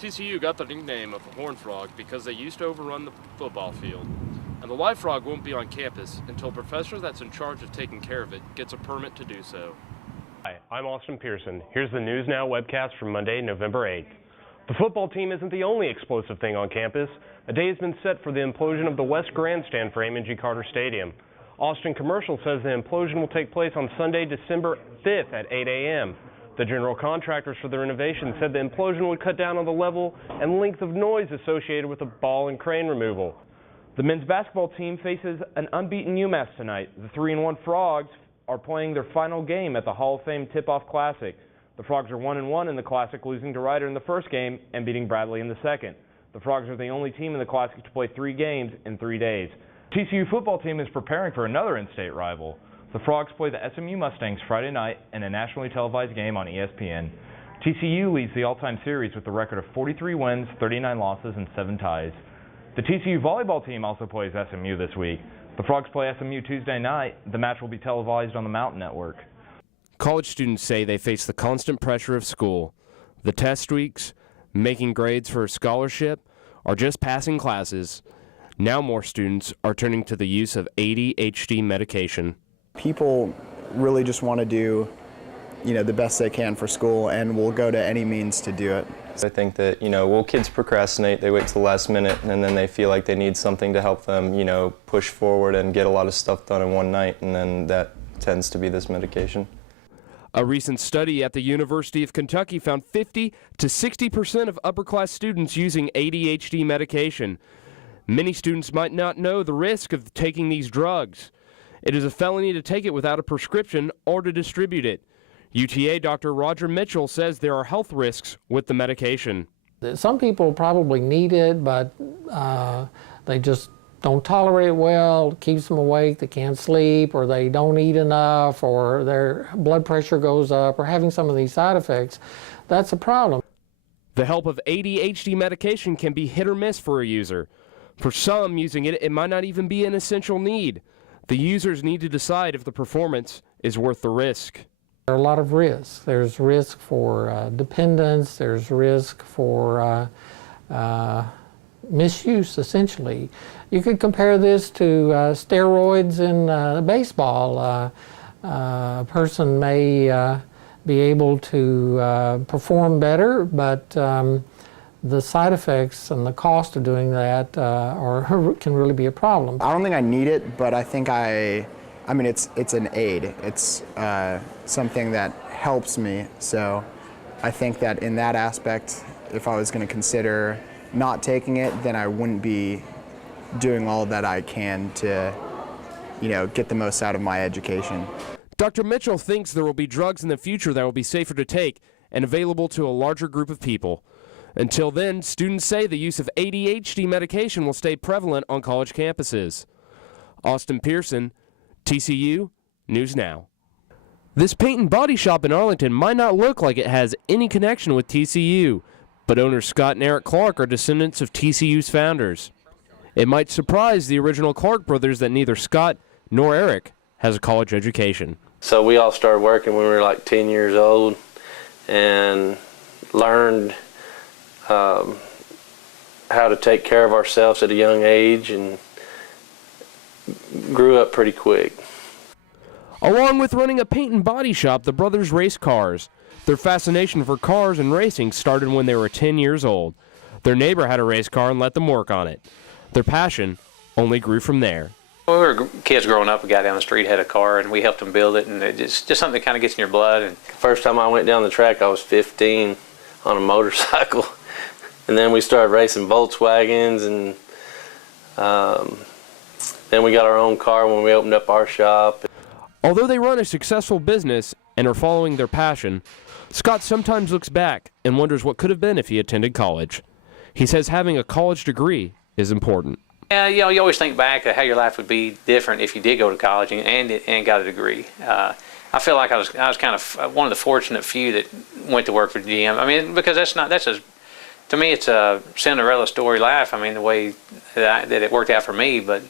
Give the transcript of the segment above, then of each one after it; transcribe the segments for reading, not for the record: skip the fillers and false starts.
TCU got the nickname of the Horned Frog because they used to overrun the football field. And the live frog won't be on campus until a professor that's in charge of taking care of it gets a permit to do so. Hi, I'm Austin Pearson. Here's the News Now webcast from Monday, November 8th. The football team isn't the only explosive thing on campus. A day has been set for the implosion of the West Grandstand for Raymond G. Carter Stadium. Austin Commercial says the implosion will take place on Sunday, December 5th at 8 a.m. The general contractors for the renovation said the implosion would cut down on the level and length of noise associated with the ball and crane removal. The men's basketball team faces an unbeaten UMass tonight. The 3-1 Frogs are playing their final game at the Hall of Fame Tip-Off Classic. The Frogs are 1-1 in the Classic, losing to Ryder in the first game and beating Bradley in the second. The Frogs are the only team in the Classic to play 3 games in 3 days. The TCU football team is preparing for another in-state rival. The Frogs play the SMU Mustangs Friday night in a nationally televised game on ESPN. TCU leads the all-time series with a record of 43 wins, 39 losses, and 7 ties. The TCU volleyball team also plays SMU this week. The Frogs play SMU Tuesday night. The match will be televised on the Mountain Network. College students say they face the constant pressure of school. The test weeks, making grades for a scholarship, or just passing classes. Now more students are turning to the use of ADHD medication. People really just want to do, the best they can for school and will go to any means to do it. I think that, kids procrastinate, they wait till the last minute, and then they feel like they need something to help them, push forward and get a lot of stuff done in one night, and then that tends to be this medication. A recent study at the University of Kentucky found 50 to 60% of upper-class students using ADHD medication. Many students might not know the risk of taking these drugs. It is a felony to take it without a prescription or to distribute it. UTA Dr. Roger Mitchell says there are health risks with the medication. Some people probably need it, but they just don't tolerate it well. It keeps them awake, they can't sleep, or they don't eat enough, or their blood pressure goes up, or having some of these side effects. That's a problem. The help of ADHD medication can be hit or miss for a user. For some using it, it might not even be an essential need. The users need to decide if the performance is worth the risk. There are a lot of risks. There's risk for dependence, there's risk for misuse, essentially. You could compare this to steroids in baseball. A person may be able to perform better, but the side effects and the cost of doing that can really be a problem. I don't think I need it, but I think it's an aid. It's something that helps me. So I think that in that aspect, if I was going to consider not taking it, then I wouldn't be doing all that I can to, get the most out of my education. Dr. Mitchell thinks there will be drugs in the future that will be safer to take and available to a larger group of people. Until then, students say the use of ADHD medication will stay prevalent on college campuses. Austin Pearson, TCU News Now. This paint and body shop in Arlington might not look like it has any connection with TCU, but owners Scott and Eric Clark are descendants of TCU's founders. It might surprise the original Clark brothers that neither Scott nor Eric has a college education. So we all started working when we were like 10 years old and learned how to take care of ourselves at a young age and grew up pretty quick. Along with running a paint and body shop, the brothers race cars. Their fascination for cars and racing started when they were 10 years old. Their neighbor had a race car and let them work on it. Their passion only grew from there. When we were kids growing up, a guy down the street had a car and we helped him build it, and it's just something that kind of gets in your blood. And first time I went down the track, I was 15 on a motorcycle. And then we started racing Volkswagens, and then we got our own car when we opened up our shop. Although they run a successful business and are following their passion, Scott sometimes looks back and wonders what could have been if he attended college. He says having a college degree is important. Yeah, you always think back of how your life would be different if you did go to college and got a degree. I feel like I was kind of one of the fortunate few that went to work for GM. I mean, because to me, it's a Cinderella story life. I mean, the way that it worked out for me, but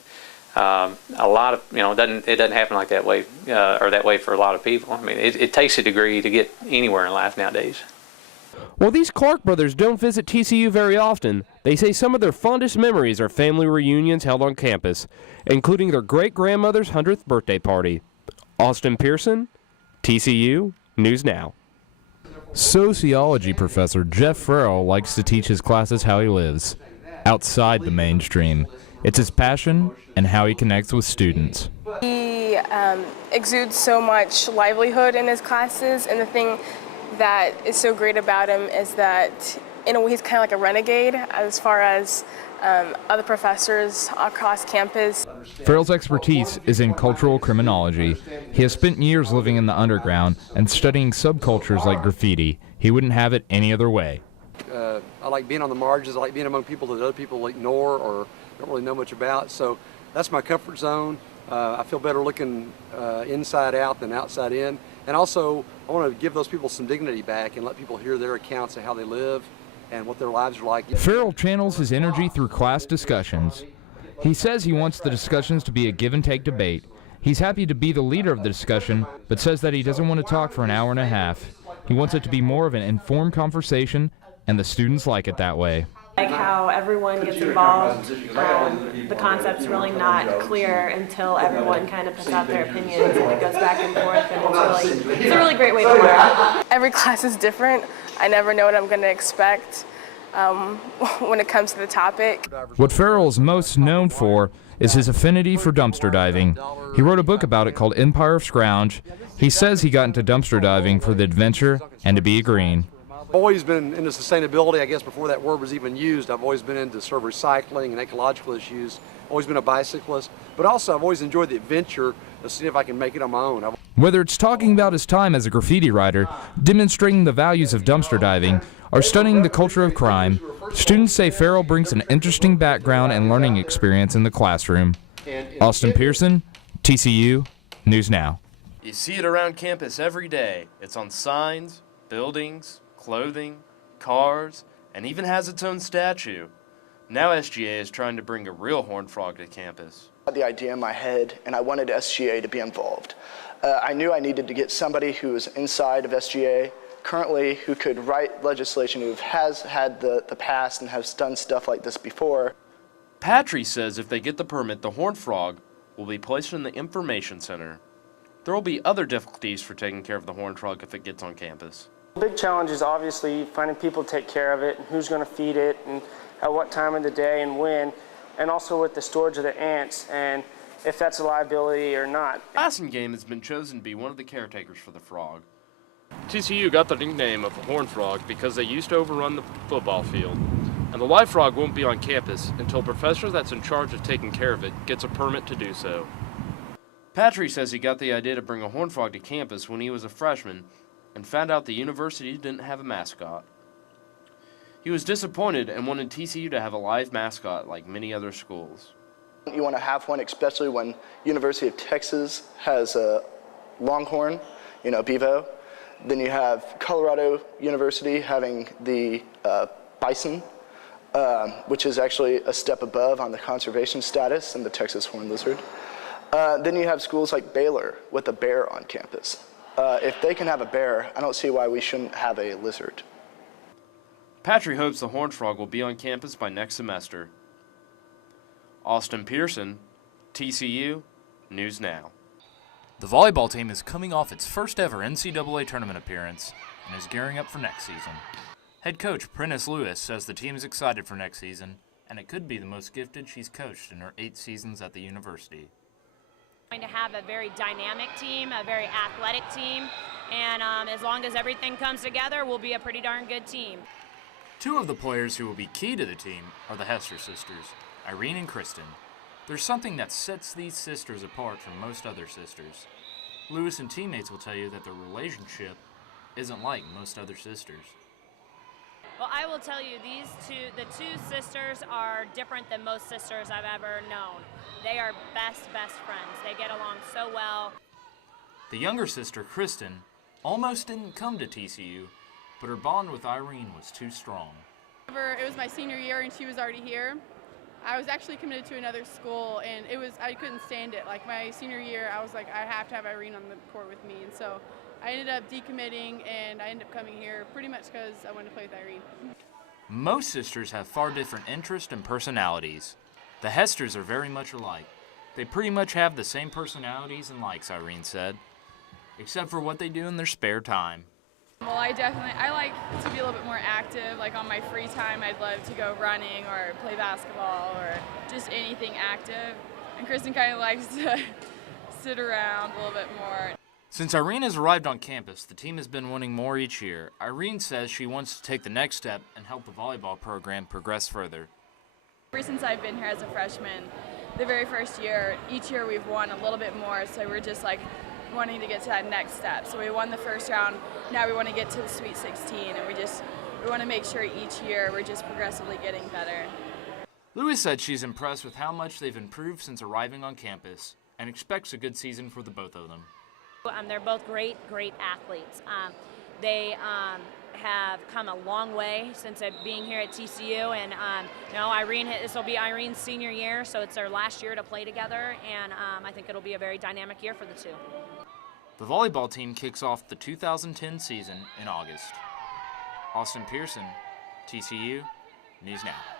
a lot of it doesn't happen like that way or that way for a lot of people. I mean, it takes a degree to get anywhere in life nowadays. While these Clark brothers don't visit TCU very often, they say some of their fondest memories are family reunions held on campus, including their great-grandmother's 100th birthday party. Austin Pearson, TCU News Now. Sociology professor Jeff Farrell likes to teach his classes how he lives, outside the mainstream. It's his passion and how he connects with students. He exudes so much livelihood in his classes, and the thing that is so great about him is that in a way he's kind of like a renegade as far as other professors across campus. Farrell's expertise is in cultural criminology. He has spent years living in the underground and studying subcultures like graffiti. He wouldn't have it any other way. I like being on the margins. I like being among people that other people ignore or don't really know much about. So that's my comfort zone. I feel better looking inside out than outside in. And also, I want to give those people some dignity back and let people hear their accounts of how they live and what their lives are like. Farrell channels his energy through class discussions. He says he wants the discussions to be a give-and-take debate. He's happy to be the leader of the discussion, but says that he doesn't want to talk for an hour and a half. He wants it to be more of an informed conversation, and the students like it that way. Like how everyone gets involved. The concept's really not clear until everyone kind of puts out their opinions and it goes back and forth, and it's a really great way to learn. Every class is different. I never know what I'm going to expect when it comes to the topic. What Farrell is most known for is his affinity for dumpster diving. He wrote a book about it called Empire of Scrounge. He says he got into dumpster diving for the adventure and to be green. I've always been into sustainability, I guess, before that word was even used. I've always been into sort of recycling and ecological issues. Always been a bicyclist, but also I've always enjoyed the adventure of seeing if I can make it on my own. Whether it's talking about his time as a graffiti writer, demonstrating the values of dumpster diving, or studying the culture of crime, students say Farrell brings an interesting background and learning experience in the classroom. Austin Pearson, TCU News Now. You see it around campus every day. It's on signs, buildings, clothing, cars, and even has its own statue. Now SGA is trying to bring a real horned frog to campus. I had the idea in my head, and I wanted SGA to be involved. I knew I needed to get somebody who was inside of SGA, currently who could write legislation, who has had the past and has done stuff like this before. Patry says if they get the permit, the horned frog will be placed in the information center. There will be other difficulties for taking care of the horned frog if it gets on campus. The big challenge is obviously finding people to take care of it, and who's going to feed it, and at what time of the day and when, and also with the storage of the ants, and if that's a liability or not. Game has been chosen to be one of the caretakers for the frog. TCU got the nickname of the horned frog because they used to overrun the football field. And the live frog won't be on campus until a professor that's in charge of taking care of it gets a permit to do so. Patry says he got the idea to bring a horned frog to campus when he was a freshman and found out the university didn't have a mascot. He was disappointed and wanted TCU to have a live mascot like many other schools. You want to have one, especially when University of Texas has a longhorn, bevo. Then you have Colorado University having the bison, which is actually a step above on the conservation status than the Texas horned lizard. Then you have schools like Baylor with a bear on campus. If they can have a bear, I don't see why we shouldn't have a lizard. Patry hopes the horned frog will be on campus by next semester. Austin Pearson, TCU News Now. The volleyball team is coming off its first ever NCAA tournament appearance and is gearing up for next season. Head coach Prentice Lewis says the team is excited for next season, and it could be the most gifted she's coached in her 8 seasons at the university. Going to have a very dynamic team, a very athletic team, and as long as everything comes together, we'll be a pretty darn good team. 2 of the players who will be key to the team are the Hester sisters, Irene and Kristen. There's something that sets these sisters apart from most other sisters. Lewis and teammates will tell you that their relationship isn't like most other sisters. Well, I will tell you, the two sisters are different than most sisters I've ever known. They are best friends. They get along so well. The younger sister, Kristen, almost didn't come to TCU, but her bond with Irene was too strong. It was my senior year and she was already here. I was actually committed to another school, and I couldn't stand it. Like my senior year, I was like, I have to have Irene on the court with me, and so I ended up decommitting, and I ended up coming here pretty much because I wanted to play with Irene. Most sisters have far different interests and personalities. The Hesters are very much alike. They pretty much have the same personalities and likes, Irene said, except for what they do in their spare time. Well, I like to be a little bit more active. Like on my free time, I'd love to go running or play basketball or just anything active. And Kristen kind of likes to sit around a little bit more. Since Irene has arrived on campus, the team has been winning more each year. Irene says she wants to take the next step and help the volleyball program progress further. Ever since I've been here as a freshman, the very first year, each year we've won a little bit more, so we're just like wanting to get to that next step. So we won the first round, now we want to get to the Sweet 16, and we want to make sure each year we're just progressively getting better. Lewis said she's impressed with how much they've improved since arriving on campus and expects a good season for the both of them. They're both great athletes. They have come a long way since being here at TCU, and Irene, this will be Irene's senior year, so it's their last year to play together, and I think it'll be a very dynamic year for the two. The volleyball team kicks off the 2010 season in August. Austin Pearson, TCU, News Now.